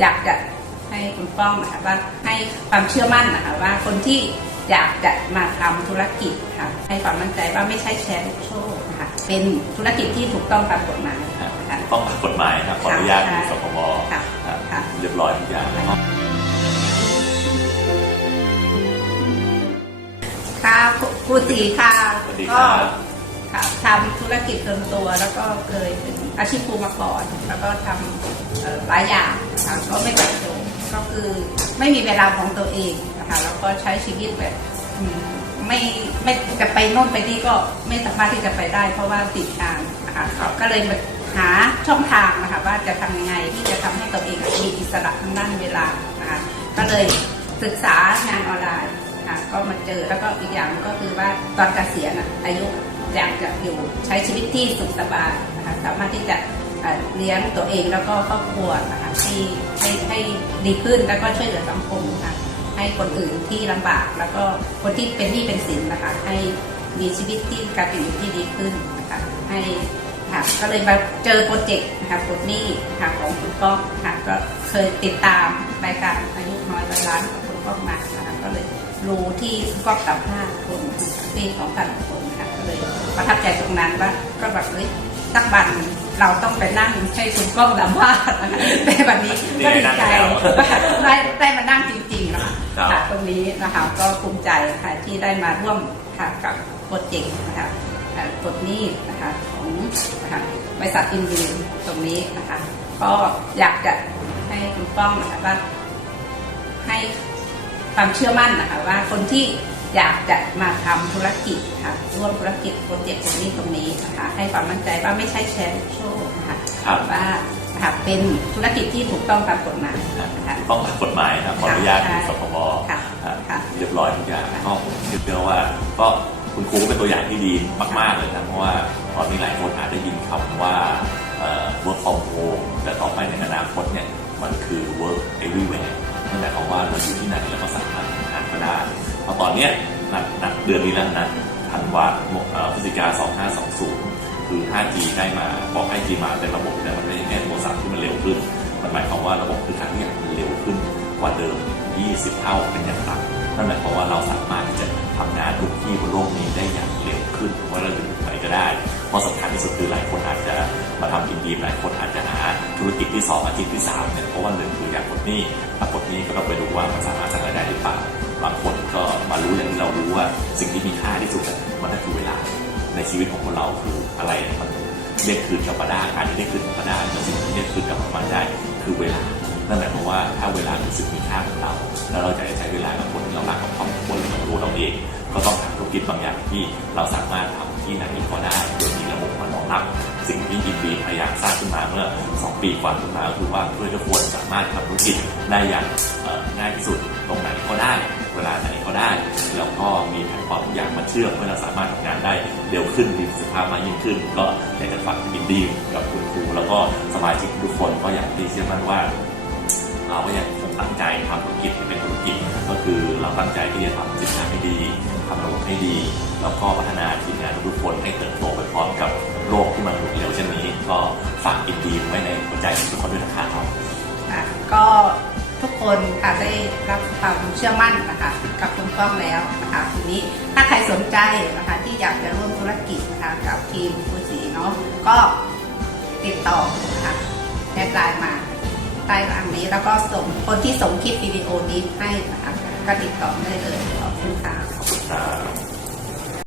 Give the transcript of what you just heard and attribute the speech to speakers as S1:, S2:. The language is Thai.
S1: อยากจะให้คุณป้องนะคะว่าให้ความเชื่อมั่นนะคะว่าคนที่อยากจะมาทำธุรกิจค่ะให้ความมั่นใจว่าไม่ใช่แชร์ลูกโชคนะคะเป็นธุรกิจที่ถูกต้องตามกฎหมายนะคะ
S2: ต้องตามกฎหมายนะครับขออนุญาต
S1: ค่ะ
S2: สคบ
S1: ค่ะ
S2: ครับ
S1: ค่ะ
S2: เรียบร้อยทุกอย่างนะครับ
S1: ค่ะครูตีค่ะ
S2: สวัสดีค
S1: ก็
S2: รับ
S1: ค่ะ ทำธุรกิจส่วนตัว แล้วก็เคยเป็นอาชีพครูมาก่อน แล้วก็ทำหลายอย่างนะคะก็ไม่ตัดจงก็คือไม่มีเวลาของตัวเองนะคะแล้วก็ใช้ชีวิตแบบไม่ไม่จะไปโน่นไปนี่ก็ไม่สามารถที่จะไปได้ เพราะว่าติดงานนะคะ
S2: ค
S1: ก็เลยมาหาช่องทางนะคะว่าจะทำยังไงที่จะทำให้ตัวเองมีอิสระทางด้านเวลานะคะก็เลยศึกษางานออนไลน์ค่ะก็มาเจอแล้วก็อีกอย่างก็คือว่าตอนเกษียณอายุ อยากจะอยู่ใช้ชีวิตที่สุขสบายนะคะสามารถที่จะเลี้ยงตัวเองแล้วก็ครอบครัวนะคะที่ให้ให้ดีขึ้นแล้วก็ช่วยเหลือสังคมนะคะให้คนอื่นที่ลำบาก แล้วก็คนที่เป็นหนี้เป็นสินนะคะให้มีชีวิตที่การเป็นอยู่ที่ดีขึ้นนะคะให้ค่ะก็เลยมาเจอโปรเจกต์นะคะปลดหนี้ค่ะของคุณก้องค่ะก็เคยติดตามรายการอายุน้อยร้อยล้านของคุณก้องมานะคะก็เลย รู้ที่คุณก้องกับห้าคนนะคะที่สองพันคนนะคะก็เลยประทับใจตรงนั้นว่าก็แบบเฮ้ยสักวันเราต้องไปนั่งให้คุณก้องสัมภาษณ์นะคะแต่วันนี้ก็ดีใจว่าได้ได้มานั่งจริงๆนะคะ
S2: ครับ
S1: ค่ะตรงนี้นะคะก็ภูมิใจค่ะที่ได้มาร่วมค่ะกับโปรเจกต์นะคะเอ่อกดหนี้นะคะของนะคะบริษัทอินดีตรงนี้นะคะ ก็อยากจะให้คุณป้องนะคะว่าให้ ความเชื่อมั่นนะคะว่าคนที่อยากจะมาทำธุรกิจค่ะร่วมธุรกิจโปรเจกต์ตรงนี้ตรงนี้นะคะให้ความมั่นใจว่าไม่ใช่แชร์ลูกโชคนะคะ
S2: ครับ
S1: ว่านะคะเป็นธุรกิจที่ถูกต้องตามกฎหมายนะคะ
S2: ต้องตามกฎหมายนะครับขออนุญาต
S1: ค่ะ
S2: สคบ
S1: ค่ะ
S2: ครับ
S1: ค่ะ
S2: เรียบร้อยทุกอย่างก็ผมเชื่อว่าก็คุณครูก็เป็นตัวอย่างที่ดีมาก ๆ เลยนะเพราะว่าตอนนี้หลายคนอาจได้ยินคำว่าเอ่อ work from home แต่ต่อไปในอนาคตเนี่ยมันคือ work everywhere นั่นหมายความว่าเราอยู่ที่ไหนเราก็สา เพราะตอนเนี้ยนัดนัดเดือนนี้แล้วนะธันวาเอ่อพฤศจิกา 2520 คือ 5G ได้มาบอก 5G มาเป็นระบบแต่มันไม่ใช่แค่โทรศัพท์ที่มันเร็วขึ้น มันหมายความว่าระบบคือการที่มันเร็วขึ้นกว่าเดิม 20 เท่าเป็นอย่างต่ำนั่นหมายความว่าเราสามารถที่จะทำงานทุกที่บนโลกนี้ได้อย่างเร็วขึ้นว่าเราอยู่ไหนก็ได้เพราะสำคัญที่สุดคือหลายคนอาจจะมาทำอินดีหลายคนอาจจะหาธุรกิจที่สองอาชีพที่สามเนี่ยเพราะว่าหนึ่งคืออยากปลดหนี้ถ้าปลดหนี้ก็ต้องไปดูว่ามันสามารถสร้างรายได้หรือเปล่าบางคน ก็มารู้อย่างที่เรารู้ว่าสิ่งที่มีค่าที่สุดมันก็คือเวลาในชีวิตของคนเราคืออะไรมันเรียกคืนกลับมาได้การที่เรียกคืนกลับมาได้แต่สิ่งที่เรียกคืนกลับมาได้คือเวลานั่นหมายความว่าถ้าเวลาเป็นสิ่งมีค่าของเรา แล้วเราจะใช้เวลากับคนที่เรารักกับครอบครัวหรือกับตัวเราเอง ก็ต้องหาธุรกิจบางอย่างที่เราสามารถทำที่ไหนก็ได้โดยมีระบบมารองรับ สิ่งที่ยินดีพยายามสร้างขึ้นมาเมื่อ 2 ปีกว่าขึ้นมาก็คือว่าเพื่อทุกคนสามารถทำธุรกิจได้อย่างง่ายที่สุดตรงไหนก็ได้ เวลาไหนก็ได้แล้วก็มีแพลตฟอร์มทุกอย่างมาเชื่อมเพื่อเราสามารถทำงานได้เร็วขึ้นมีประสิทธิภาพมากยิ่งขึ้น ก็อยากจะฝากยินดีกับคุณครู แล้วก็สมาชิกทุกคนก็อยากที่เชื่อมั่นว่า เราก็ยังคงตั้งใจทำธุรกิจที่เป็นธุรกิจ ก็คือเราตั้งใจที่จะทำสินค้าให้ดีทำระบบให้ดี แล้วก็พัฒนาทีมงานทุกคนให้เติบโตไปพร้อมกับโลกที่มันหมุนเร็วเช่นนี้ ก็ฝากอินดีไว้ในหัวใจของทุกคนด้วยนะครับ
S1: ก็ ทุกคนค่ะได้รับความเชื่อมั่นนะคะกับคุณก้องแล้วนะคะทีนี้ถ้าใครสนใจนะคะที่อยากจะร่วมธุรกิจนะคะกับทีมคุณสีเนาะก็ติดต่อนะคะแอดไลน์มาใต้ล่างนี้แล้วก็ส่งคนที่ส่งคลิปวิดีโอนี้ให้นะคะก็ติดต่อได้เลยขอบคุณค่ะ